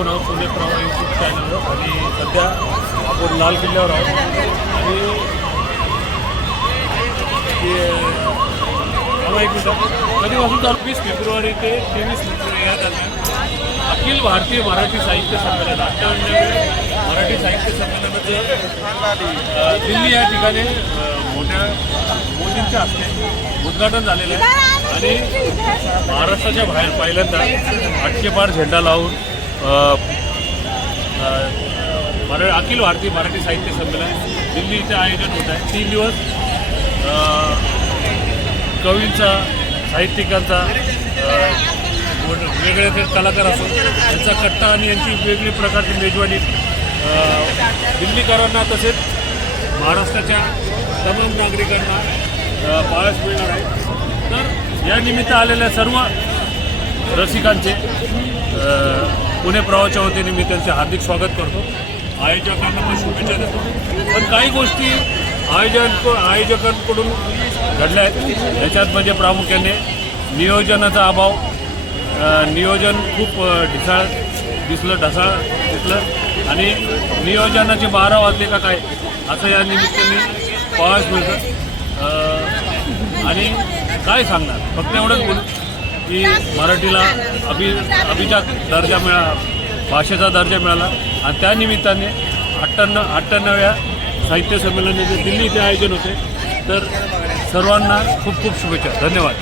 YouTube चॅनलवर आणि सध्या आपण लाल किल्ल्यावर आहोत. आणि मला एक कधीपासून चालू? वीस फेब्रुवारी ते तेवीस फेब्रुवारी या दरम्यान अखिल भारतीय मराठी साहित्य संमेलन अठ्ठावन्नावे मराठी साहित्य संमेलनाचं दिल्ली या ठिकाणी मोठ्या मोदींच्या हस्ते उद्घाटन झालेलं आहे. आणि महाराष्ट्राच्या बाहेर पहिल्यांदा आठशेपार झेंडा लावून मरा अखिल भारतीय मराठी साहित्य संमेलन दिल्ली इथे आयोजन होत आहे. तीन दिवस कवींचा साहित्यिकांचा अ, वेगळे कलाकार असो त्यांचा कट्टा आणि यांची वेगळी प्रकारची मेजवानी दिल्लीकरांना तसेच महाराष्ट्राच्या तमाम नागरिकांना पाळस मिळणार आहे. तर या निमित्त आलेल्या सर्व रसिकांचे पुणे प्रवाहाच्या वतीने मी त्यांचे हार्दिक स्वागत करतो. आयोजकांना पण शुभेच्छा देतो. पण काही गोष्टी आयोजक आयोजकांकडून घडल्या आहेत. याच्यात म्हणजे प्रामुख्याने नियोजनाचा अभाव नियोजन खूप ढिसाळ दिसलं ढसाळ दिसलं. आणि नियोजनाचे बारा वाजले का काय असं या निमित्ताने पाहायच मिळतं. आणि काय सांगणार? फक्त एवढंच बोलू. की मराठीला अभि अभिजात दर्जा मिळाला भाषेचा दर्जा मिळाला. आणि त्यानिमित्ताने अठ्ठ्याण्णव अठ्ठ्याण्णव्या साहित्य संमेलनाचे दिल्ली इथे आयोजन होते. तर सर्वांना खूप खूप शुभेच्छा. धन्यवाद.